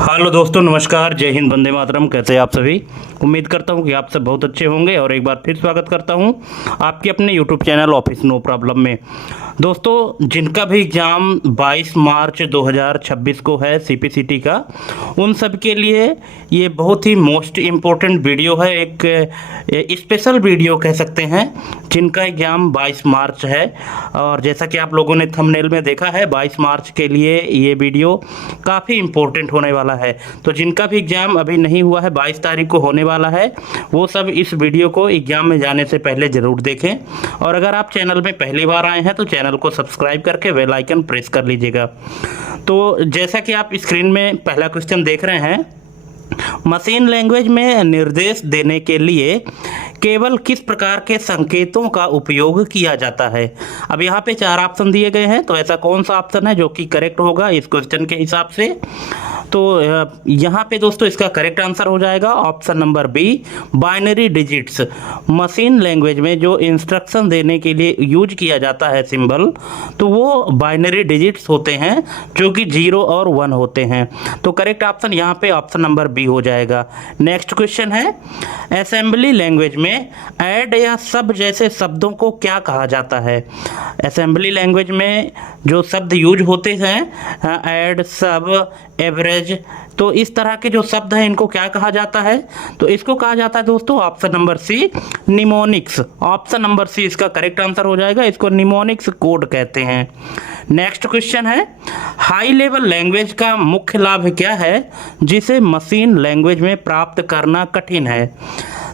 Hello दोस्तों, नमस्कार, जय हिंद, वंदे मातरम। कैसे हैं आप सभी? उम्मीद करता हूं कि आप सब बहुत अच्छे होंगे और एक बार फिर स्वागत करता हूं आपके अपने YouTube channel office no problem में। दोस्तों, जिनका भी एग्ज़ाम 22 मार्च 2026 को है सीपीसीटी का, उन सब के लिए ये बहुत ही मोस्ट इम्पोर्टेंट वीडियो है। एक स्पेशल वीडियो कह सकते हैं, जिनका एग्ज़ाम 22 मार्च है। और जैसा कि आप लोगों ने थंबनेल में देखा है, 22 मार्च के लिए ये वीडियो काफ़ी इम्पोर्टेंट होने वाला है। तो जिनका भी एग्ज़ाम अभी नहीं हुआ है, 22 तारीख को होने वाला है, वो सब इस वीडियो को एग्ज़ाम में जाने से पहले ज़रूर देखें। और अगर आप चैनल में पहली बार आए हैं तो चैनल को सब्सक्राइब करके बेल आइकन प्रेस कर लीजिएगा। तो जैसा कि आप स्क्रीन में पहला क्वेश्चन देख रहे हैं, मशीन लैंग्वेज में निर्देश देने के लिए केवल किस प्रकार के संकेतों का उपयोग किया जाता है? अब यहाँ पे 4 ऑप्शन दिए गए हैं, तो ऐसा कौन सा ऑप्शन है जो कि करेक्ट होगा इस क्वेश्चन के हिसाब से? तो यहाँ पे दोस्तों इसका करेक्ट आंसर हो जाएगा option number b, binary digits. Machine language में जो इंस्ट्रक्शन देने के लिए यूज किया जाता है सिंबल, तो वो बाइनरी डिजिट्स होते हैं, जो कि 0 और 1 होते हैं। तो करेक्ट ऑप्शन यहाँ पे ऑप्शन नंबर बी हो जाएगा। नेक्स्ट क्वेश्चन है, असेंबली लैंग्वेज में ऐड या सब जैसे शब्दों को क्या कहा जाता है? असेंबली लैंग्वेज में जो शब्द यूज होते हैं, ऐड, सब, एवरेज, तो इस तरह के जो शब्द हैं, इनको क्या कहा जाता है? तो इसको कहा जाता है दोस्तों option number C, mnemonics. Option number C इसका करेक्ट आंसर हो जाएगा। इसको निमोनिक्स कोड कहते हैं। नेक्स्ट क्वेश्चन है, हाई लेवल लैंग्वेज का मुख्य लाभ क्या है जिसे मशीन लैंग्वेज में प्राप्त करना कठिन है?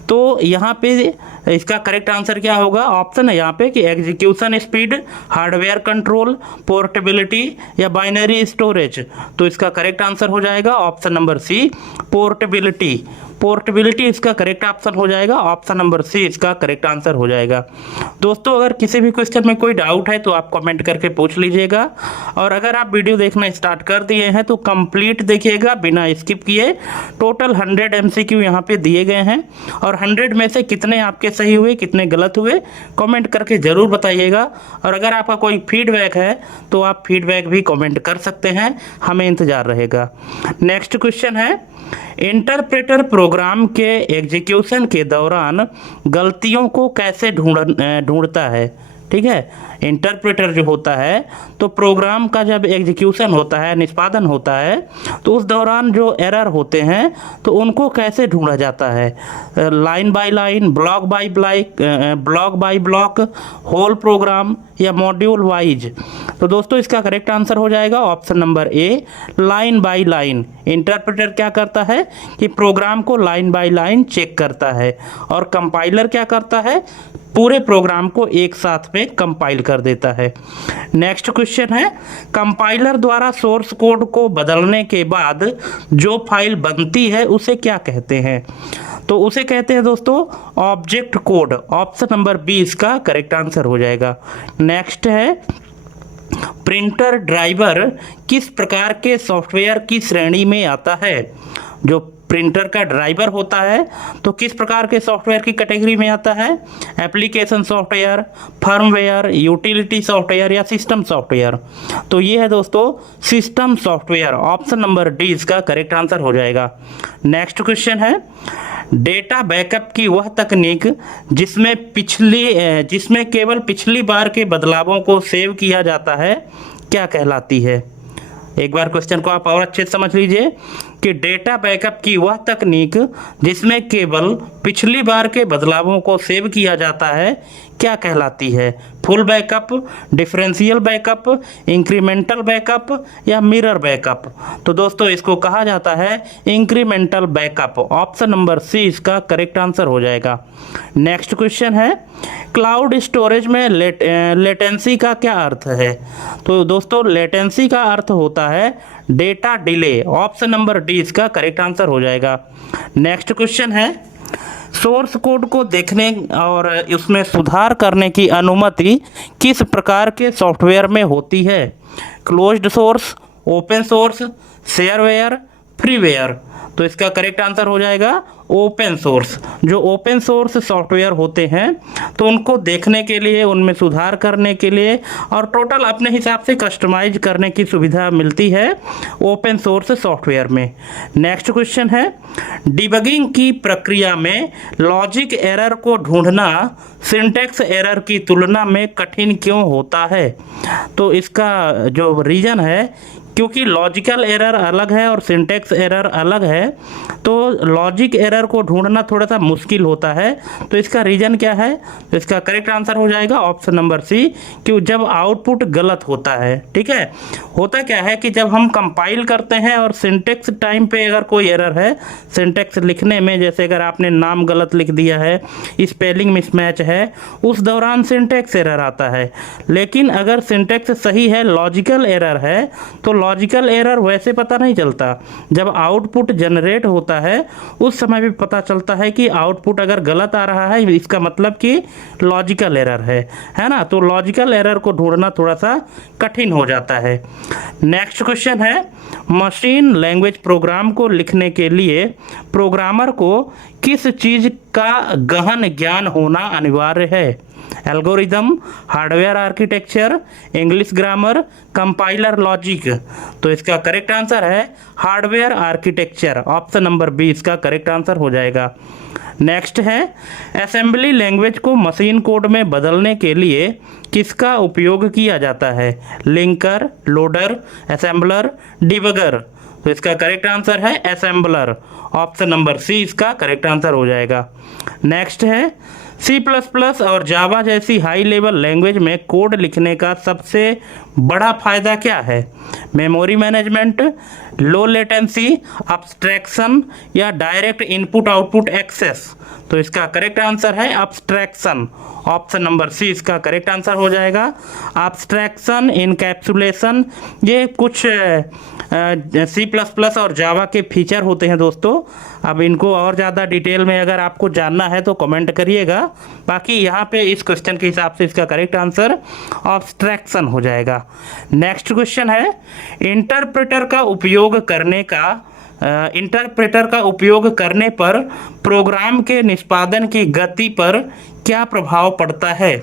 तो यहाँ पे इसका करेक्ट आंसर क्या होगा? ऑप्शन है यहाँ पे कि execution speed, hardware control, portability या बाइनरी स्टोरेज। तो इसका करेक्ट आंसर हो जाएगा option number C, portability. Portability इसका करेक्ट ऑप्शन हो जाएगा। ऑप्शन नंबर सी इसका करेक्ट आंसर हो जाएगा। दोस्तों, अगर किसी भी क्वेश्चन में कोई डाउट है तो आप कमेंट करके पूछ लीजिएगा। और अगर आप वीडियो देखना स्टार्ट कर दिए हैं तो कंप्लीट देखिएगा बिना स्किप किए। टोटल 100 एमसीक्यू यहाँ पे दिए गए हैं, और 100 में से कितने आपके सही हुए, कितने गलत हुए, कमेंट करके ज़रूर बताइएगा। और अगर आपका कोई फीडबैक है तो आप फीडबैक भी कमेंट कर सकते हैं, हमें इंतज़ार रहेगा। नेक्स्ट क्वेश्चन है, इंटरप्रेटर प्रोग्राम के एग्जीक्यूशन के दौरान गलतियों को कैसे ढूंढता है? ठीक है, इंटरप्रेटर जो होता है, तो प्रोग्राम का जब एग्जीक्यूशन होता है, निष्पादन होता है, तो उस दौरान जो एरर होते हैं तो उनको कैसे ढूंढा जाता है? Line by line, block by block, whole program या मॉड्यूल वाइज? तो दोस्तों इसका करेक्ट आंसर हो जाएगा option number A, line by line. Interpreter क्या करता है कि प्रोग्राम को लाइन बाय लाइन चेक करता है, और कंपाइलर क्या करता है, पूरे प्रोग्राम को एक साथ में कंपाइल कर देता है। नेक्स्ट क्वेश्चन है, कंपाइलर द्वारा सोर्स कोड को बदलने के बाद जो फाइल बनती है उसे क्या कहते हैं? तो उसे कहते हैं दोस्तों object code. Option number B इसका करेक्ट आंसर हो जाएगा। नेक्स्ट है, प्रिंटर ड्राइवर किस प्रकार के सॉफ्टवेयर की श्रेणी में आता है? जो प्रिंटर का ड्राइवर होता है तो किस प्रकार के सॉफ्टवेयर की कैटेगरी में आता है? Application software, firmware, utility software या सिस्टम सॉफ्टवेयर? तो ये है दोस्तों system software. Option number D इसका करेक्ट आंसर हो जाएगा। नेक्स्ट क्वेश्चन है, डेटा बैकअप की वह तकनीक जिसमें केवल पिछली बार के बदलावों को सेव किया जाता है क्या कहलाती है? एक बार क्वेश्चन को आप और अच्छे से समझ लीजिए कि डेटा बैकअप की वह तकनीक जिसमें केवल पिछली बार के बदलावों को सेव किया जाता है क्या कहलाती है? Full backup, differential backup, incremental backup या मिरर बैकअप? तो दोस्तों इसको कहा जाता है incremental backup. Option number C इसका करेक्ट आंसर हो जाएगा। नेक्स्ट क्वेश्चन है, क्लाउड स्टोरेज में लेटेंसी का क्या अर्थ है? तो दोस्तों लेटेंसी का अर्थ होता है data delay. Option number D इसका करेक्ट आंसर हो जाएगा। नेक्स्ट क्वेश्चन है, सोर्स कोड को देखने और उसमें सुधार करने की अनुमति किस प्रकार के सॉफ्टवेयर में होती है? Closed source, open source, shareware, freeware. तो इसका करेक्ट आंसर हो जाएगा ओपन सोर्स। जो ओपन सोर्स सॉफ्टवेयर होते हैं तो उनको देखने के लिए, उनमें सुधार करने के लिए और टोटल अपने हिसाब से कस्टमाइज करने की सुविधा मिलती है ओपन सोर्स सॉफ्टवेयर में। नेक्स्ट क्वेश्चन है, डिबगिंग की प्रक्रिया में लॉजिक एरर को ढूंढना सिंटैक्स एरर की तुलना में कठिन क्यों होता है? तो इसका जो रीज़न है, क्योंकि लॉजिकल एरर अलग है और सिंटैक्स एरर अलग है, तो लॉजिक एरर को ढूंढना थोड़ा सा मुश्किल होता है। तो इसका रीज़न क्या है? तो इसका करेक्ट आंसर हो जाएगा ऑप्शन नंबर सी, कि जब आउटपुट गलत होता है। ठीक है, होता क्या है कि जब हम कंपाइल करते हैं और सिंटैक्स टाइम पे अगर कोई एरर है सिंटैक्स लिखने में, जैसे अगर आपने नाम गलत लिख दिया है, स्पेलिंग मिसमैच है, उस दौरान सिंटैक्स एरर आता है। लेकिन अगर सिंटैक्स सही है, लॉजिकल एरर है, तो लॉजिकल एरर वैसे पता नहीं चलता। जब आउटपुट जनरेट होता है उस समय भी पता चलता है कि आउटपुट अगर गलत आ रहा है इसका मतलब कि लॉजिकल एरर है ना। तो लॉजिकल एरर को ढूंढना थोड़ा सा कठिन हो जाता है। नेक्स्ट क्वेश्चन है, मशीन लैंग्वेज प्रोग्राम को लिखने के लिए प्रोग्रामर को किस चीज़ का गहन ज्ञान होना अनिवार्य है? Algorithm, hardware architecture, English grammar, compiler logic. तो इसका करेक्ट आंसर है hardware architecture. Option number B इसका करेक्ट आंसर हो जाएगा। नेक्स्ट है, असेंबली लैंग्वेज को मशीन कोड में बदलने के लिए किसका उपयोग किया जाता है? Linker, loader, assembler, debugger. तो इसका करेक्ट आंसर है असेंबलर। ऑप्शन नंबर सी इसका करेक्ट आंसर हो जाएगा। नेक्स्ट है, C++ और जावा जैसी हाई लेवल लैंग्वेज में कोड लिखने का सबसे बड़ा फायदा क्या है? Memory management, low latency, abstraction या डायरेक्ट इनपुट आउटपुट एक्सेस। तो इसका करेक्ट आंसर है अब्स्ट्रैक्शन। ऑप्शन नंबर सी इसका करेक्ट आंसर हो जाएगा। अब्स्ट्रैक्शन, इनकैप्सुलेशन, ये कुछ C++ और जावा के फीचर होते हैं दोस्तों। अब इनको और ज़्यादा डिटेल में अगर आपको जानना है तो कमेंट करिएगा। बाकी यहाँ पे इस क्वेश्चन के हिसाब से इसका करेक्ट आंसर अब्स्ट्रैक्शन हो जाएगा। नेक्स्ट क्वेश्चन है, इंटरप्रेटर का उपयोग करने पर प्रोग्राम के निष्पादन की गति पर क्या प्रभाव पड़ता है?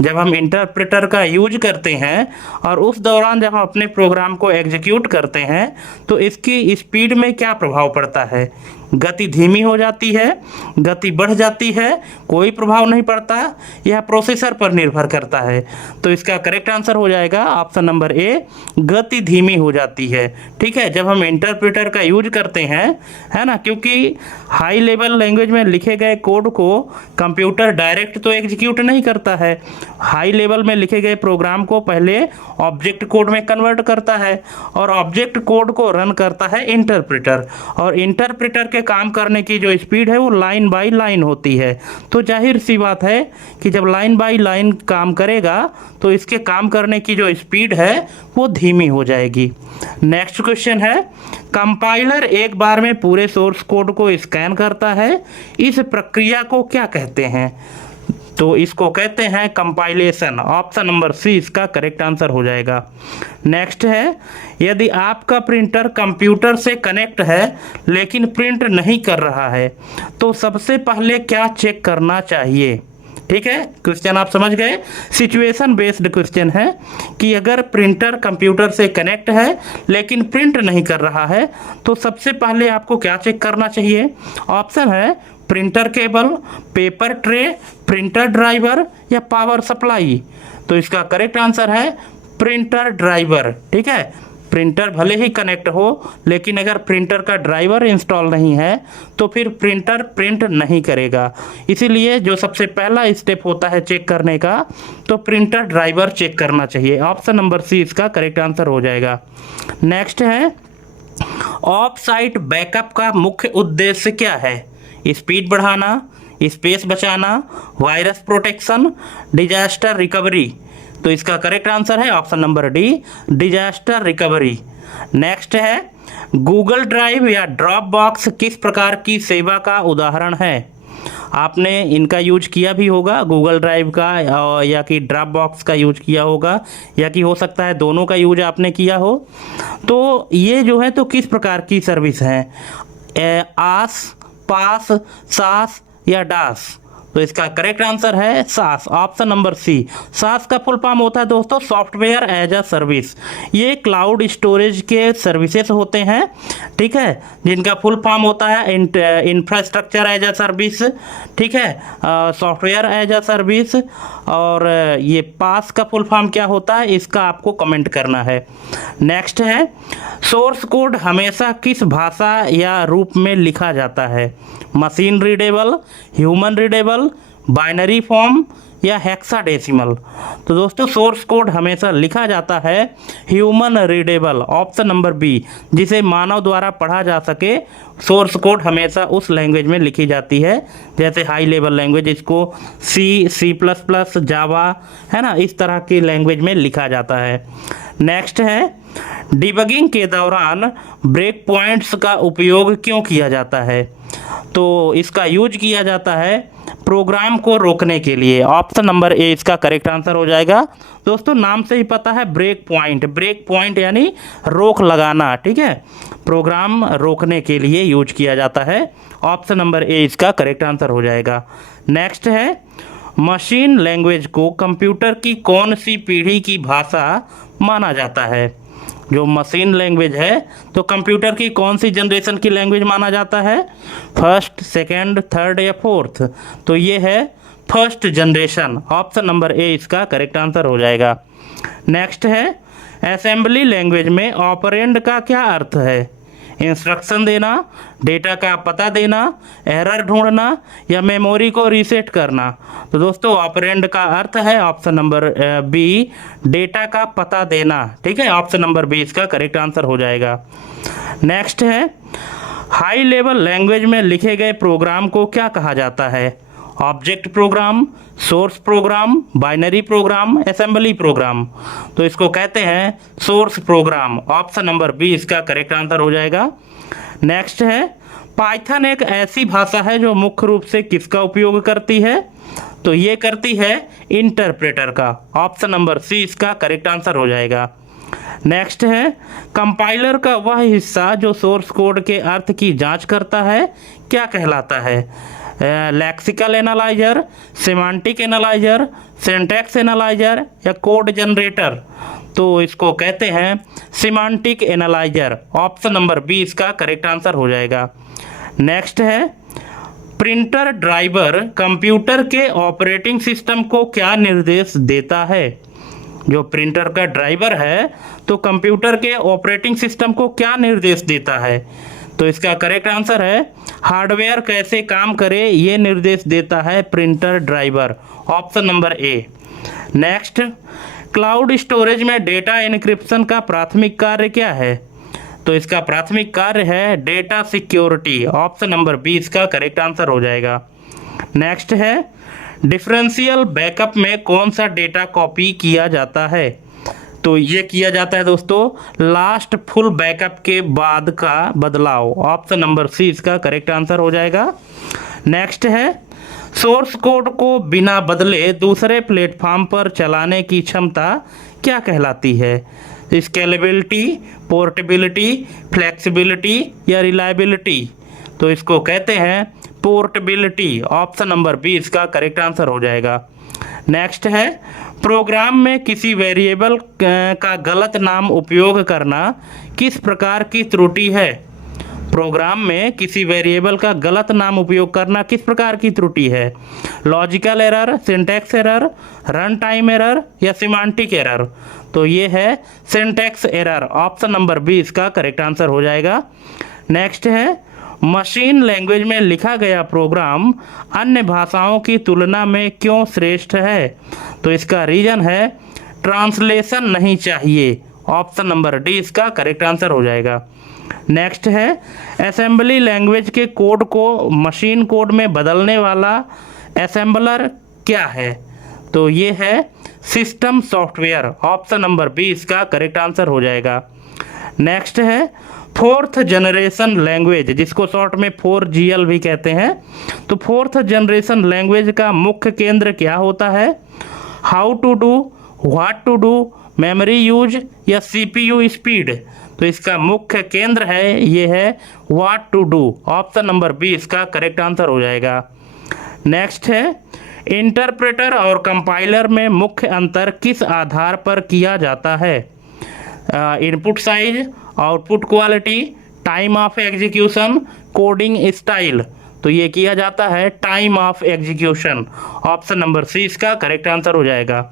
जब हम इंटरप्रेटर का यूज करते हैं और उस दौरान जब हम अपने प्रोग्राम को एग्जीक्यूट करते हैं तो इसकी स्पीड में क्या प्रभाव पड़ता है? गति धीमी हो जाती है, गति बढ़ जाती है, कोई प्रभाव नहीं पड़ता, यह प्रोसेसर पर निर्भर करता है। तो इसका करेक्ट आंसर हो जाएगा ऑप्शन नंबर ए, गति धीमी हो जाती है। ठीक है, जब हम इंटरप्रेटर का यूज करते हैं, है ना, क्योंकि हाई लेवल लैंग्वेज में लिखे गए कोड को कंप्यूटर डायरेक्ट तो एग्जीक्यूट नहीं करता है। हाई लेवल में लिखे गए प्रोग्राम को पहले ऑब्जेक्ट कोड में कन्वर्ट करता है और ऑब्जेक्ट कोड को रन करता है इंटरप्रेटर। और इंटरप्रेटर के काम करने की जो स्पीड है वो लाइन बाय लाइन होती है। तो जाहिर सी बात है कि जब लाइन बाय लाइन काम करेगा तो इसके काम करने की जो स्पीड है वो धीमी हो जाएगी। नेक्स्ट क्वेश्चन है, कंपाइलर एक बार में पूरे सोर्स कोड को स्कैन करता है, इस प्रक्रिया को क्या कहते हैं? तो इसको कहते हैं कंपाइलेशन। ऑप्शन नंबर सी इसका करेक्ट आंसर हो जाएगा। नेक्स्ट है, यदि आपका प्रिंटर कंप्यूटर से कनेक्ट है लेकिन प्रिंट नहीं कर रहा है तो सबसे पहले क्या चेक करना चाहिए? ठीक है, क्वेश्चन आप समझ गए। सिचुएशन बेस्ड क्वेश्चन है कि अगर प्रिंटर कंप्यूटर से कनेक्ट है लेकिन प्रिंट नहीं कर रहा है तो सबसे पहले आपको क्या चेक करना चाहिए? ऑप्शन है printer cable, paper tray, printer driver या पावर सप्लाई। तो इसका करेक्ट आंसर है प्रिंटर ड्राइवर। ठीक है, प्रिंटर भले ही कनेक्ट हो लेकिन अगर प्रिंटर का ड्राइवर इंस्टॉल नहीं है तो फिर प्रिंटर प्रिंट नहीं करेगा। इसीलिए जो सबसे पहला स्टेप होता है चेक करने का तो प्रिंटर ड्राइवर चेक करना चाहिए। ऑप्शन नंबर सी इसका करेक्ट आंसर हो जाएगा। नेक्स्ट है, ऑफ साइट बैकअप का मुख्य उद्देश्य क्या है? स्पीड बढ़ाना, स्पेस बचाना, वायरस प्रोटेक्शन, डिजास्टर रिकवरी। तो इसका करेक्ट आंसर है option number D, disaster recovery. Next है, गूगल ड्राइव या ड्रॉप बॉक्स किस प्रकार की सेवा का उदाहरण है? आपने इनका यूज किया भी होगा, गूगल ड्राइव का या कि ड्रॉप बॉक्स का यूज किया होगा, या कि हो सकता है दोनों का यूज आपने किया हो। तो ये जो है तो किस प्रकार की सर्विस है, आस, पास, सास या डास? तो इसका करेक्ट आंसर है सास, ऑप्शन नंबर सी। सास का फुल फॉर्म होता है दोस्तों सॉफ्टवेयर एज अ सर्विस। ये क्लाउड स्टोरेज के सर्विसेज होते हैं, ठीक है, जिनका फुल फॉर्म होता है इंफ्रास्ट्रक्चर एज अ सर्विस, ठीक है, सॉफ्टवेयर एज अ सर्विस। और ये पास का फुल फॉर्म क्या होता है, इसका आपको कमेंट करना है। नेक्स्ट है, सोर्स कोड हमेशा किस भाषा या रूप में लिखा जाता है? Machine readable, human readable, binary form या हेक्साडेसिमल? तो दोस्तों सोर्स कोड हमेशा लिखा जाता है human readable, option number B, जिसे मानव द्वारा पढ़ा जा सके। सोर्स कोड हमेशा उस लैंग्वेज में लिखी जाती है, जैसे हाई लेवल लैंग्वेज इसको सी प्लस प्लस, जावा, है ना, इस तरह की लैंग्वेज में लिखा जाता है। नेक्स्ट है, डिबगिंग के दौरान ब्रेक पॉइंट्स का उपयोग क्यों किया जाता है? तो इसका यूज किया जाता है प्रोग्राम को रोकने के लिए, ऑप्शन नंबर ए इसका करेक्ट आंसर हो जाएगा। दोस्तों नाम से ही पता है ब्रेक पॉइंट यानी रोक लगाना, ठीक है, प्रोग्राम रोकने के लिए यूज किया जाता है, ऑप्शन नंबर ए इसका करेक्ट आंसर हो जाएगा। नेक्स्ट है, मशीन लैंग्वेज को कंप्यूटर की कौन सी पीढ़ी की भाषा माना जाता है? जो मशीन लैंग्वेज है तो कंप्यूटर की कौन सी जनरेशन की लैंग्वेज माना जाता है? फर्स्ट, सेकंड, थर्ड या फोर्थ? तो ये है फर्स्ट जनरेशन, ऑप्शन नंबर ए इसका करेक्ट आंसर हो जाएगा। नेक्स्ट है, असेंबली लैंग्वेज में ऑपरेंड का क्या अर्थ है? इंस्ट्रक्शन देना, डेटा का पता देना, एरर ढूंढना या मेमोरी को रीसेट करना? तो दोस्तों ऑपरेंड का अर्थ है ऑप्शन नंबर बी, डेटा का पता देना, ठीक है, ऑप्शन नंबर बी इसका करेक्ट आंसर हो जाएगा। नेक्स्ट है, हाई लेवल लैंग्वेज में लिखे गए प्रोग्राम को क्या कहा जाता है? Object program, source program, binary program, assembly program? तो इसको कहते हैं source program, option number B इसका करेक्ट आंसर हो जाएगा। नेक्स्ट है, पाइथन एक ऐसी भाषा है जो मुख्य रूप से किसका उपयोग करती है? तो ये करती है इंटरप्रेटर का, ऑप्शन नंबर सी इसका करेक्ट आंसर हो जाएगा। नेक्स्ट है, कंपाइलर का वह हिस्सा जो सोर्स कोड के अर्थ की जांच करता है क्या कहलाता है? Lexical analyser, semantic analyser, syntax analyser या कोड जनरेटर? तो इसको कहते हैं semantic analyser, option number B इसका करेक्ट आंसर हो जाएगा। नेक्स्ट है, प्रिंटर ड्राइवर कंप्यूटर के ऑपरेटिंग सिस्टम को क्या निर्देश देता है? जो प्रिंटर का ड्राइवर है तो कंप्यूटर के ऑपरेटिंग सिस्टम को क्या निर्देश देता है? तो इसका करेक्ट आंसर है हार्डवेयर कैसे काम करे ये निर्देश देता है printer driver, option number A. Next, cloud storage में डेटा एन्क्रिप्शन का प्राथमिक कार्य क्या है? तो इसका प्राथमिक कार्य है data security, option number B इसका करेक्ट आंसर हो जाएगा। नेक्स्ट है, डिफरेंशियल बैकअप में कौन सा डेटा कॉपी किया जाता है? तो ये किया जाता है दोस्तों लास्ट फुल बैकअप के बाद का बदलाव, ऑप्शन नंबर सी इसका करेक्ट आंसर हो जाएगा। नेक्स्ट है, सोर्स कोड को बिना बदले दूसरे प्लेटफॉर्म पर चलाने की क्षमता क्या कहलाती है? स्केलेबिलिटी, पोर्टेबिलिटी, फ्लेक्सिबिलिटी या रिलायबिलिटी? तो इसको कहते हैं पोर्टेबिलिटी, ऑप्शन नंबर बी इसका करेक्ट आंसर हो जाएगा। नेक्स्ट है, प्रोग्राम में किसी वेरिएबल का गलत नाम उपयोग करना किस प्रकार की त्रुटि है? प्रोग्राम में किसी वेरिएबल का गलत नाम उपयोग करना किस प्रकार की त्रुटि है? Logical error, syntax error, run time error या सिमांटिक एरर? तो ये है syntax error, option number B इसका करेक्ट आंसर हो जाएगा। नेक्स्ट है, मशीन लैंग्वेज में लिखा गया प्रोग्राम अन्य भाषाओं की तुलना में क्यों श्रेष्ठ है? तो इसका रीजन है ट्रांसलेशन नहीं चाहिए, ऑप्शन नंबर डी इसका करेक्ट आंसर हो जाएगा। नेक्स्ट है, असेंबली लैंग्वेज के कोड को मशीन कोड में बदलने वाला असेंबलर क्या है? तो ये है system software, option number B इसका करेक्ट आंसर हो जाएगा। नेक्स्ट है, फोर्थ जनरेशन लैंग्वेज, जिसको शॉर्ट में 4GL भी कहते हैं, तो फोर्थ जनरेशन लैंग्वेज का मुख्य केंद्र क्या होता है? How to do, what to do, memory use या CPU स्पीड? तो इसका मुख्य केंद्र है, ये है what to do. Option number B इसका करेक्ट आंसर हो जाएगा। नेक्स्ट है, इंटरप्रेटर और कंपाइलर में मुख्य अंतर किस आधार पर किया जाता है? Input size, output quality, time of execution, coding style? तो ये किया जाता है time of execution. Option number C इसका करेक्ट आंसर हो जाएगा।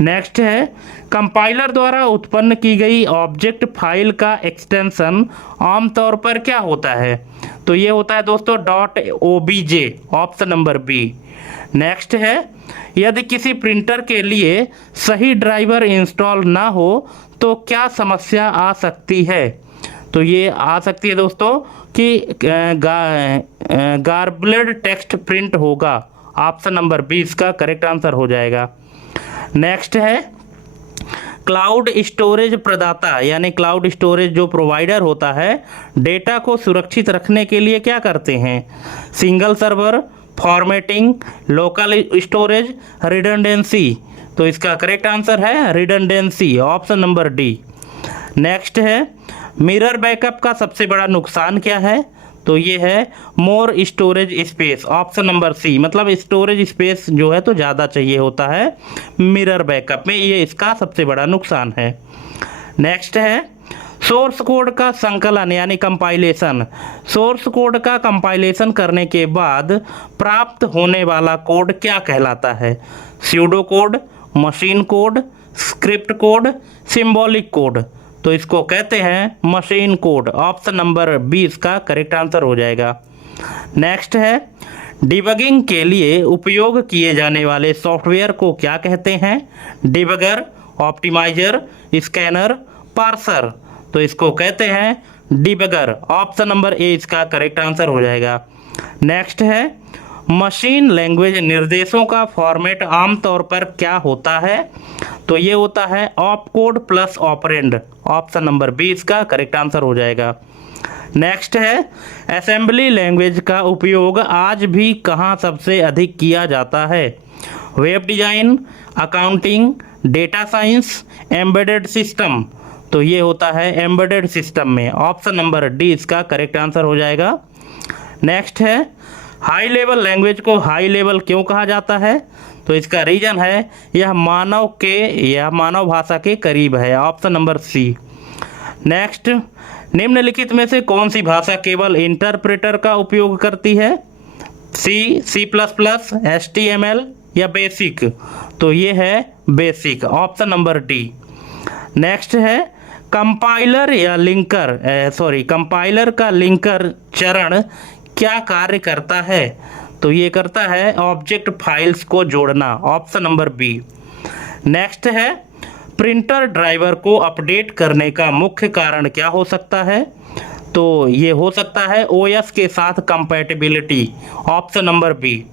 नेक्स्ट है, कंपाइलर द्वारा उत्पन्न की गई ऑब्जेक्ट फाइल का एक्सटेंशन आमतौर पर क्या होता है? तो ये होता है दोस्तों .obj। Option number B. Next है, यदि किसी प्रिंटर के लिए सही ड्राइवर इंस्टॉल ना हो तो क्या समस्या आ सकती है? तो ये आ सकती है दोस्तों कि गार्बल्ड टेक्स्ट प्रिंट होगा। ऑप्शन नंबर बी इसका करेक्ट आंसर हो जाएगा। नेक्स्ट है, क्लाउड स्टोरेज प्रदाता यानी क्लाउड स्टोरेज जो प्रोवाइडर होता है, डेटा को सुरक्षित रखने के लिए क्या करते हैं? Single server, formatting, local storage, redundancy? तो इसका करेक्ट आंसर है redundancy. Option number D. Next है, मिरर बैकअप का सबसे बड़ा नुकसान क्या है? तो ये है more storage space. Option number C, मतलब स्टोरेज स्पेस जो है तो ज़्यादा चाहिए होता है मिरर बैकअप में, ये इसका सबसे बड़ा नुकसान है। नेक्स्ट है, सोर्स कोड का संकलन यानी कंपाइलेशन। सोर्स कोड का कंपाइलेशन करने के बाद प्राप्त होने वाला कोड क्या कहलाता है? Pseudo code, machine code, script code, symbolic code? तो इसको कहते हैं machine code. Option number B इसका करेक्ट आंसर हो जाएगा। नेक्स्ट है, डिबगिंग के लिए उपयोग किए जाने वाले सॉफ्टवेयर को क्या कहते हैं? Debugger, optimiser, scanner, parser? तो इसको कहते हैं डिबगर। ऑप्शन नंबर ए इसका करेक्ट आंसर हो जाएगा। नेक्स्ट है, मशीन लैंग्वेज निर्देशों का फॉर्मेट आमतौर पर क्या होता है? तो ये होता है opcode plus operand. Option number B इसका करेक्ट आंसर हो जाएगा। नेक्स्ट है, असेंबली लैंग्वेज का उपयोग आज भी कहाँ सबसे अधिक किया जाता है? Web design, accounting, data science, embedded system? तो ये होता है एम्बेडेड सिस्टम में। ऑप्शन नंबर डी इसका करेक्ट आंसर हो जाएगा। नेक्स्ट है, हाई लेवल लैंग्वेज को हाई लेवल क्यों कहा जाता है? तो इसका रीजन है यह मानव भाषा के करीब है। Option number C. नेक्स्ट, निम्नलिखित में से कौन सी भाषा केवल इंटरप्रेटर का उपयोग करती है? C++, HTML या बेसिक? तो ये है basic. Option number D. Next है, कंपाइलर का लिंकर चरण क्या कार्य करता है? तो ये करता है ऑब्जेक्ट फाइल्स को जोड़ना। Option number B. नेक्स्ट है, प्रिंटर ड्राइवर को अपडेट करने का मुख्य कारण क्या हो सकता है? तो ये हो सकता है OS के साथ compatibility. Option number B.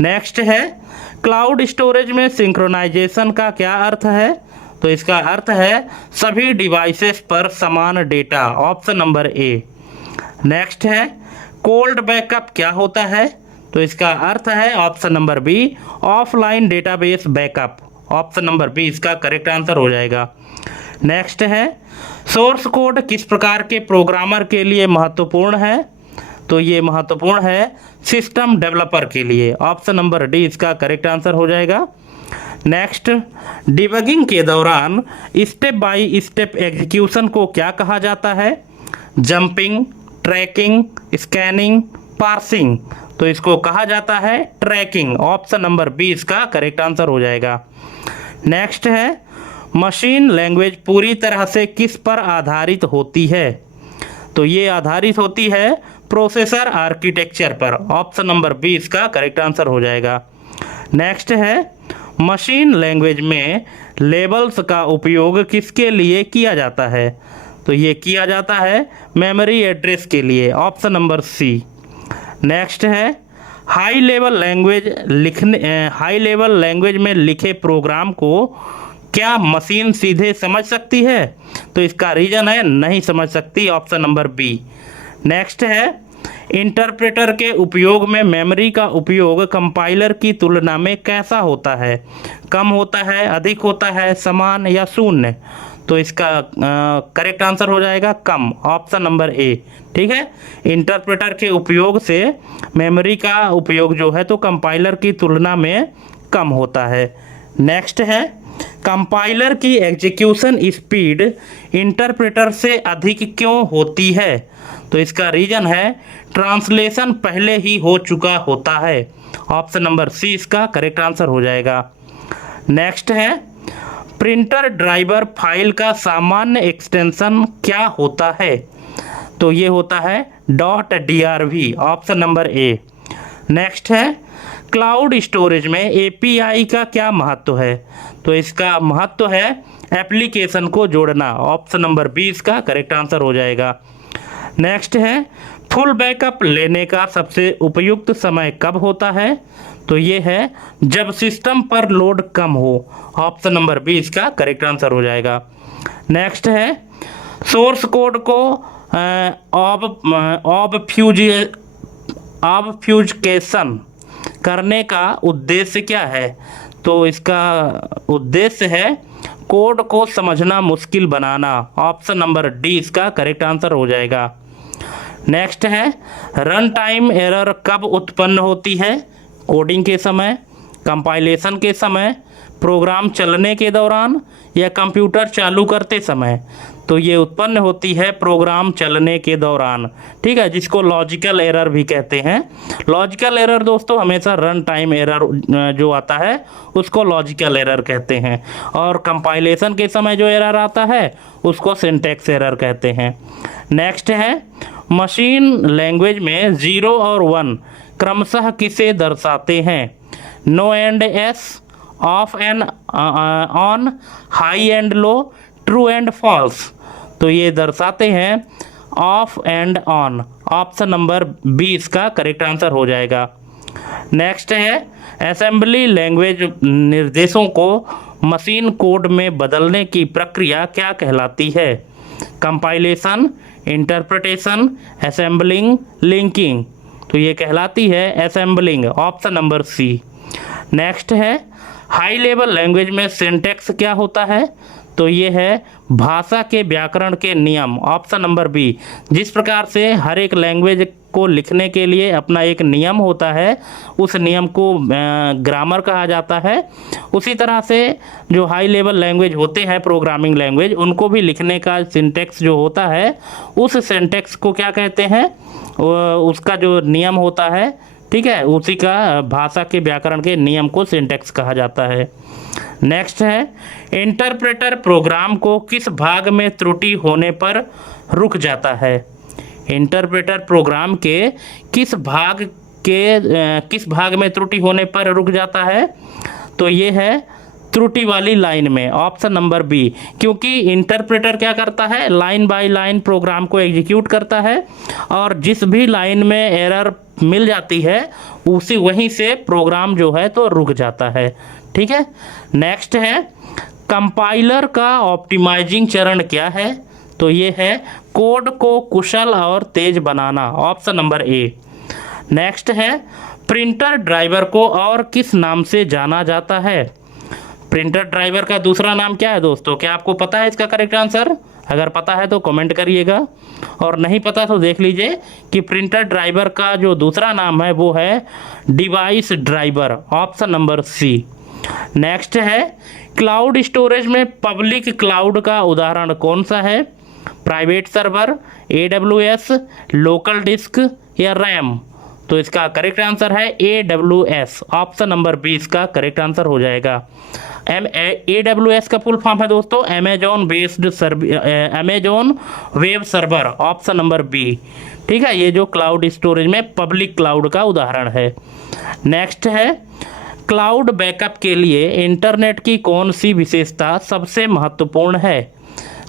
Next है, क्लाउड स्टोरेज में सिंक्रोनाइजेशन का क्या अर्थ है? तो इसका अर्थ है सभी डिवाइसेस पर समान data. Option number A. Next है, कोल्ड बैकअप क्या होता है? तो इसका अर्थ है option number B, offline database backup. Option number B इसका करेक्ट आंसर हो जाएगा। नेक्स्ट है, सोर्स कोड किस प्रकार के प्रोग्रामर के लिए महत्वपूर्ण है? तो ये महत्वपूर्ण है सिस्टम डेवलपर के लिए। ऑप्शन नंबर डी इसका करेक्ट आंसर हो जाएगा। नेक्स्ट, डिबगिंग के दौरान स्टेप बाय स्टेप एग्जीक्यूशन को क्या कहा जाता है? Jumping, tracking, scanning, parsing? तो इसको कहा जाता है ट्रैकिंग। ऑप्शन नंबर बी इसका करेक्ट आंसर हो जाएगा। नेक्स्ट है, मशीन लैंग्वेज पूरी तरह से किस पर आधारित होती है? तो ये आधारित होती है प्रोसेसर आर्किटेक्चर पर। ऑप्शन नंबर बी इसका करेक्ट आंसर हो जाएगा। नेक्स्ट है, मशीन लैंग्वेज में लेबल्स का उपयोग किसके लिए किया जाता है? तो ये किया जाता है मेमोरी एड्रेस के लिए। Option number C. नेक्स्ट है, हाई लेवल लैंग्वेज में लिखे प्रोग्राम को क्या मशीन सीधे समझ सकती है? तो इसका रीजन है नहीं समझ सकती, ऑप्शन नंबर बी। नेक्स्ट है, इंटरप्रेटर के उपयोग में मेमोरी का उपयोग कंपाइलर की तुलना में कैसा होता है? कम होता है, अधिक होता है, समान या शून्य? तो इसका करेक्ट आंसर हो जाएगा कम, ऑप्शन नंबर ए। ठीक है, इंटरप्रेटर के उपयोग से मेमोरी का उपयोग जो है तो कंपाइलर की तुलना में कम होता है। नेक्स्ट है, कंपाइलर की एग्जीक्यूशन स्पीड इंटरप्रेटर से अधिक क्यों होती है? तो इसका रीजन है ट्रांसलेशन पहले ही हो चुका होता है, ऑप्शन नंबर सी इसका करेक्ट आंसर हो जाएगा। नेक्स्ट है, प्रिंटर ड्राइवर फाइल का सामान्य एक्सटेंशन क्या होता है? तो ये होता है .drv, option number A. Next है, क्लाउड स्टोरेज में एपीआई का क्या महत्व है? तो इसका महत्व है एप्लीकेशन को जोड़ना, ऑप्शन नंबर बी इसका करेक्ट आंसर हो जाएगा। नेक्स्ट है, फुल बैकअप लेने का सबसे उपयुक्त समय कब होता है? तो ये है जब सिस्टम पर लोड कम हो, ऑप्शन नंबर बी इसका करेक्ट आंसर हो जाएगा। नेक्स्ट है, सोर्स कोड को ऑबफ्यूजकेशन करने का उद्देश्य क्या है? तो इसका उद्देश्य है कोड को समझना मुश्किल बनाना, ऑप्शन नंबर डी इसका करेक्ट आंसर हो जाएगा। नेक्स्ट है, रन टाइम एरर कब उत्पन्न होती है? कोडिंग के समय, कंपाइलेशन के समय, प्रोग्राम चलने के दौरान या कंप्यूटर चालू करते समय? तो ये उत्पन्न होती है प्रोग्राम चलने के दौरान। ठीक है, जिसको लॉजिकल एरर भी कहते हैं। लॉजिकल एरर दोस्तों हमेशा रन टाइम एरर जो आता है उसको लॉजिकल एरर कहते हैं, और कंपाइलेशन के समय जो एरर आता है उसको सिंटैक्स एरर कहते हैं। नेक्स्ट है, मशीन लैंग्वेज में 0 और 1 क्रमशः किसे दर्शाते हैं? No and yes, off and on, high and low, true and false? तो ये दर्शाते हैं off and on, option number B इसका करेक्ट आंसर हो जाएगा। नेक्स्ट है, असेंबली लैंग्वेज निर्देशों को मशीन कोड में बदलने की प्रक्रिया क्या कहलाती है? Compilation, interpretation, assembling, linking? तो ये कहलाती है assembling, option number C. Next है, हाई लेवल लैंग्वेज में सिंटैक्स क्या होता है? तो ये है भाषा के व्याकरण के नियम, ऑप्शन नंबर बी। जिस प्रकार से हर एक लैंग्वेज को लिखने के लिए अपना एक नियम होता है, उस नियम को ग्रामर कहा जाता है, उसी तरह से जो हाई लेवल लैंग्वेज होते हैं प्रोग्रामिंग लैंग्वेज, उनको भी लिखने का सिंटैक्स जो होता है उस सिंटैक्स को क्या कहते हैं? उसका जो नियम होता है, ठीक है, उसी का भाषा के व्याकरण के नियम को सिंटैक्स कहा जाता है। नेक्स्ट है, इंटरप्रेटर प्रोग्राम को किस भाग में त्रुटि होने पर रुक जाता है? इंटरप्रेटर प्रोग्राम के किस भाग में त्रुटि होने पर रुक जाता है? तो ये है त्रुटि वाली लाइन में, ऑप्शन नंबर बी। क्योंकि इंटरप्रेटर क्या करता है, लाइन बाय लाइन प्रोग्राम को एग्जीक्यूट करता है, और जिस भी लाइन में एरर मिल जाती है उसी वहीं से प्रोग्राम जो है तो रुक जाता है। ठीक है, नेक्स्ट है, कंपाइलर का ऑप्टिमाइजिंग चरण क्या है? तो ये है कोड को कुशल और तेज बनाना, ऑप्शन नंबर ए। नेक्स्ट है, प्रिंटर ड्राइवर को और किस नाम से जाना जाता है? प्रिंटर ड्राइवर का दूसरा नाम क्या है दोस्तों? क्या आपको पता है इसका करेक्ट आंसर? अगर पता है तो कमेंट करिएगा, और नहीं पता तो देख लीजिए कि प्रिंटर ड्राइवर का जो दूसरा नाम है वो है device driver, option number C. Next है, क्लाउड स्टोरेज में पब्लिक क्लाउड का उदाहरण कौन सा है? Private server, AWS, local disk या रैम? तो इसका करेक्ट आंसर है AWS, ऑप्शन नंबर बी इसका करेक्ट आंसर हो जाएगा। AWS का फुल फॉर्म है दोस्तों Amazon web server, option number B. ठीक है, ये जो क्लाउड स्टोरेज में पब्लिक क्लाउड का उदाहरण है। नेक्स्ट है, क्लाउड बैकअप के लिए इंटरनेट की कौन सी विशेषता सबसे महत्वपूर्ण है?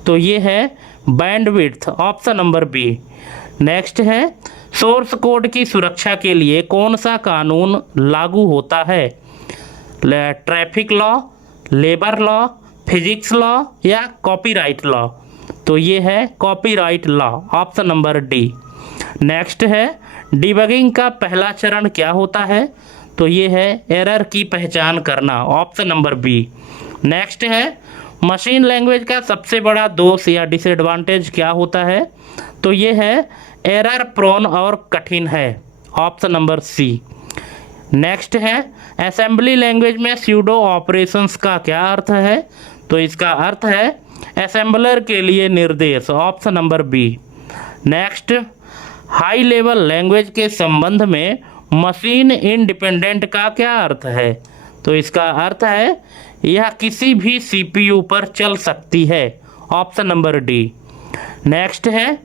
तो ये है bandwidth, option number B. Next है, सोर्स कोड की सुरक्षा के लिए कौन सा कानून लागू होता है? Traffic law, labour law, physics law या कॉपीराइट लॉ? तो ये है copyright law, option number D. Next है डिबगिंग का पहला चरण क्या होता है? तो ये है एरर की पहचान करना, ऑप्शन नंबर बी। नेक्स्ट है मशीन लैंग्वेज का सबसे बड़ा दोष या डिसएडवांटेज क्या होता है? तो ये है एरर प्रोन और कठिन है, ऑप्शन नंबर सी। नेक्स्ट है असेंबली लैंग्वेज में स्यूडो ऑपरेशंस का क्या अर्थ है? तो इसका अर्थ है असेंबलर के लिए निर्देश, option number B. Next high level language के संबंध में मशीन इंडिपेंडेंट का क्या अर्थ है? तो इसका अर्थ है यह किसी भी सीपीयू पर चल सकती है, ऑप्शन नंबर डी। नेक्स्ट है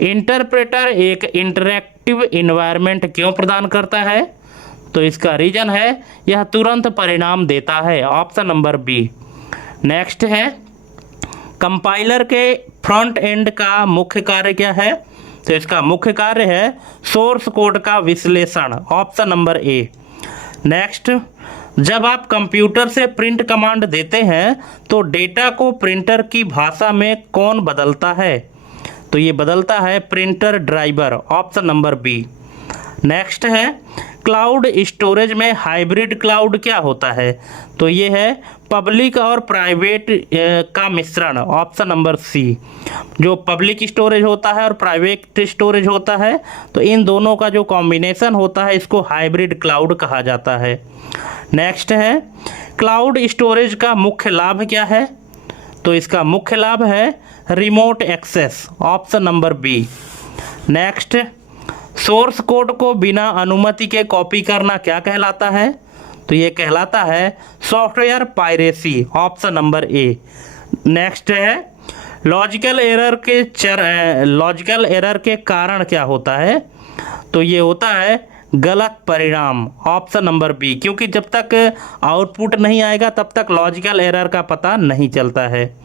इंटरप्रेटर एक इंटरैक्टिव इन्वायरमेंट क्यों प्रदान करता है? तो इसका रीजन है यह तुरंत परिणाम देता है, ऑप्शन नंबर बी। नेक्स्ट है कंपाइलर के फ्रंट एंड का मुख्य कार्य क्या है? तो इसका मुख्य कार्य है सोर्स कोड का विश्लेषण, ऑप्शन नंबर ए। नेक्स्ट जब आप कंप्यूटर से प्रिंट कमांड देते हैं तो डेटा को प्रिंटर की भाषा में कौन बदलता है? तो ये बदलता है printer driver, option number B. Next है क्लाउड स्टोरेज में हाइब्रिड क्लाउड क्या होता है? तो ये है पब्लिक और प्राइवेट का मिश्रण, ऑप्शन नंबर सी। जो पब्लिक स्टोरेज होता है और प्राइवेट स्टोरेज होता है, तो इन दोनों का जो कॉम्बिनेशन होता है इसको हाइब्रिड क्लाउड कहा जाता है। नेक्स्ट है क्लाउड स्टोरेज का मुख्य लाभ क्या है? तो इसका मुख्य लाभ है remote access, option number B. Next source code को बिना अनुमति के कॉपी करना क्या कहलाता है? तो ये कहलाता है software piracy, option number A. Next है लॉजिकल एरर के कारण क्या होता है? तो ये होता है गलत परिणाम, ऑप्शन नंबर बी, क्योंकि जब तक आउटपुट नहीं आएगा तब तक लॉजिकल एरर का पता नहीं चलता है।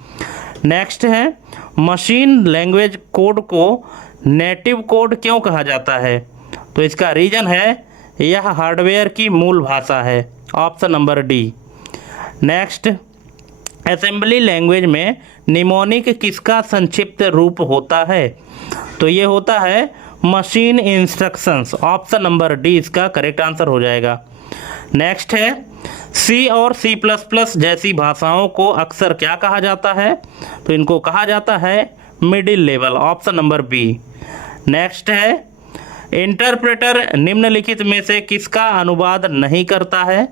नेक्स्ट है मशीन लैंग्वेज कोड को नेटिव कोड क्यों कहा जाता है? तो इसका रीजन है यह हार्डवेयर की मूल भाषा है, option number D. Next assembly language में निमोनिक किसका संक्षिप्त रूप होता है? तो ये होता है machine instructions, option number D इसका करेक्ट आंसर हो जाएगा। नेक्स्ट है सी और सी प्लस प्लस जैसी भाषाओं को अक्सर क्या कहा जाता है? तो इनको कहा जाता है middle level, option number B. Next है इंटरप्रेटर निम्नलिखित में से किसका अनुवाद नहीं करता है?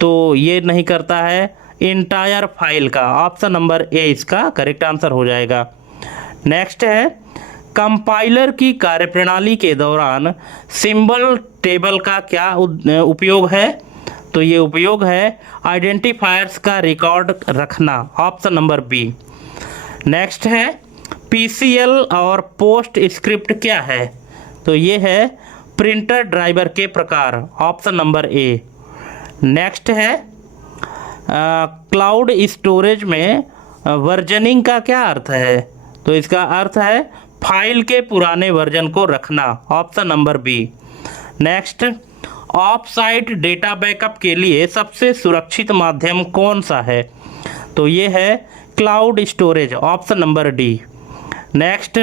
तो ये नहीं करता है इंटायर फाइल का, ऑप्शन नंबर ए इसका करेक्ट आंसर हो जाएगा। नेक्स्ट है कंपाइलर की कार्यप्रणाली के दौरान सिंबल टेबल का क्या उपयोग है? तो ये उपयोग है आइडेंटिफायर्स का रिकॉर्ड रखना, ऑप्शन नंबर बी। नेक्स्ट है पीसीएल और पोस्ट स्क्रिप्ट क्या है? तो ये है प्रिंटर ड्राइवर के प्रकार, ऑप्शन नंबर ए। नेक्स्ट है क्लाउड स्टोरेज में वर्जनिंग का क्या अर्थ है? तो इसका अर्थ है फाइल के पुराने वर्जन को रखना, option number B. Next off site data backup के लिए सबसे सुरक्षित माध्यम कौन सा है? तो ये है cloud storage, option number D. Next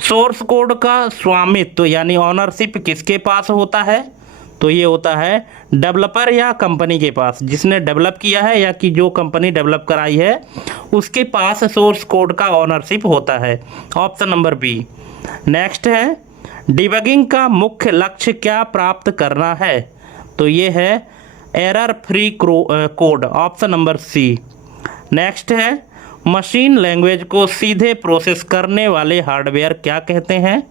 source code का स्वामित्व यानी ऑनरशिप किसके पास होता है? तो ये होता है डेवलपर या कंपनी के पास, जिसने डेवलप किया है या कि जो कंपनी डेवलप कराई है उसके पास सोर्स कोड का ऑनरशिप होता है, ऑप्शन नंबर बी। नेक्स्ट है डिबगिंग का मुख्य लक्ष्य क्या प्राप्त करना है? तो ये है error free code, option number C. Next है मशीन लैंग्वेज को सीधे प्रोसेस करने वाले हार्डवेयर क्या कहते हैं?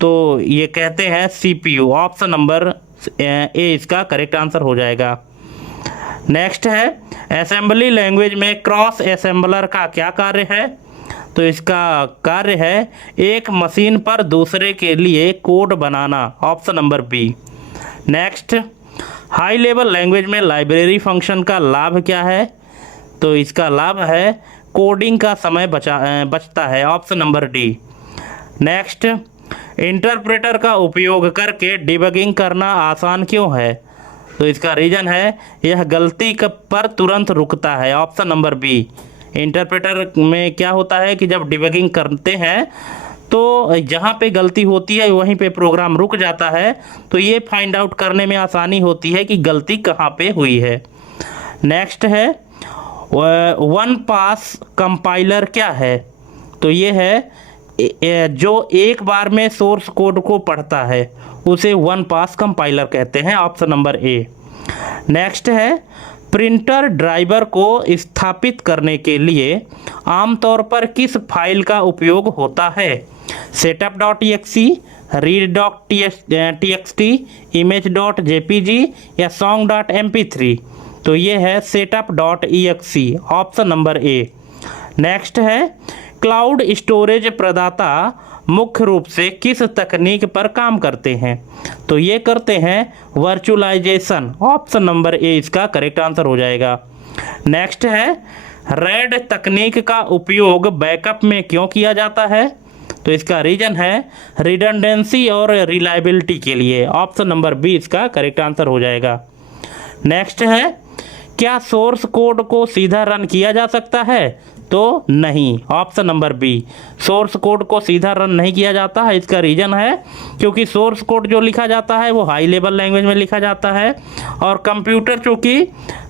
तो ये कहते हैं सीपीयू, ऑप्शन नंबर ए इसका करेक्ट आंसर हो जाएगा। नेक्स्ट है असेंबली लैंग्वेज में क्रॉस असेंबलर का क्या कार्य है? तो इसका कार्य है एक मशीन पर दूसरे के लिए कोड बनाना, option number B. Next high level language में लाइब्रेरी फंक्शन का लाभ क्या है? तो इसका लाभ है कोडिंग का समय बचता है, option number D. Next interpreter का उपयोग करके डिबगिंग करना आसान क्यों है? तो इसका रीजन है यह गलती पर तुरंत रुकता है, ऑप्शन नंबर बी। इंटरप्रेटर में क्या होता है कि जब डिबगिंग करते हैं तो जहाँ पे गलती होती है वहीं पे प्रोग्राम रुक जाता है, तो ये फाइंड आउट करने में आसानी होती है कि गलती कहाँ पे हुई है। नेक्स्ट है वन पास कंपाइलर क्या है, तो ये है जो एक बार में सोर्स कोड को पढ़ता है उसे वन पास कंपाइलर कहते हैं, ऑप्शन नंबर ए। नेक्स्ट है प्रिंटर ड्राइवर को स्थापित करने के लिए आमतौर पर किस फाइल का उपयोग होता है, setup.exe, read.txt, image.jpg या song.mp3। तो ये है setup.exe, option number A. Next है क्लाउड स्टोरेज प्रदाता मुख्य रूप से किस तकनीक पर काम करते हैं, तो ये करते हैं वर्चुअलाइजेशन, ऑप्शन नंबर ए इसका करेक्ट आंसर हो जाएगा। नेक्स्ट है रेड तकनीक का उपयोग बैकअप में क्यों किया जाता है, तो इसका रीजन है रिडंडेंसी और रिलायबिलिटी के लिए, ऑप्शन नंबर बी इसका करेक्ट आंसर हो जाएगा। नेक्स्ट है क्या सोर्स कोड को सीधा रन किया जा सकता है, तो नहीं, option number B. Source code को सीधा रन नहीं किया जाता है, इसका रीज़न है क्योंकि सोर्स कोड जो लिखा जाता है वो हाई लेवल लैंग्वेज में लिखा जाता है और कंप्यूटर चूँकि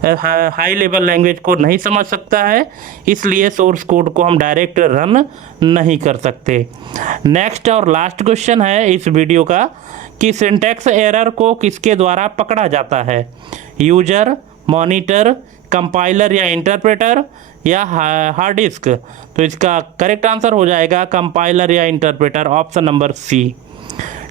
हाई लेवल लैंग्वेज को नहीं समझ सकता है, इसलिए सोर्स कोड को हम डायरेक्ट रन नहीं कर सकते। नेक्स्ट और लास्ट क्वेश्चन है इस वीडियो का कि सिंटैक्स एरर को किसके द्वारा पकड़ा जाता है, यूजर, मॉनिटर, कंपाइलर या इंटरप्रेटर या हार्ड डिस्क, तो इसका करेक्ट आंसर हो जाएगा कंपाइलर या इंटरप्रेटर, ऑप्शन नंबर सी।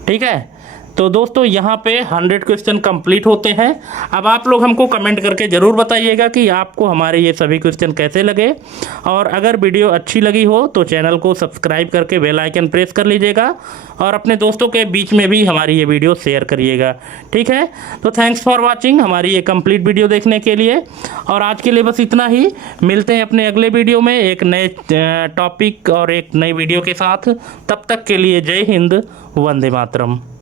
ठीक है, तो दोस्तों यहाँ पे 100 क्वेश्चन कंप्लीट होते हैं। अब आप लोग हमको कमेंट करके ज़रूर बताइएगा कि आपको हमारे ये सभी क्वेश्चन कैसे लगे, और अगर वीडियो अच्छी लगी हो तो चैनल को सब्सक्राइब करके बेल आइकन प्रेस कर लीजिएगा और अपने दोस्तों के बीच में भी हमारी ये वीडियो शेयर करिएगा। ठीक है, तो थैंक्स फॉर वॉचिंग हमारी ये कंप्लीट वीडियो देखने के लिए, और आज के लिए बस इतना ही। मिलते हैं अपने अगले वीडियो में एक नए टॉपिक और एक नई वीडियो के साथ। तब तक के लिए जय हिंद, वंदे मातरम।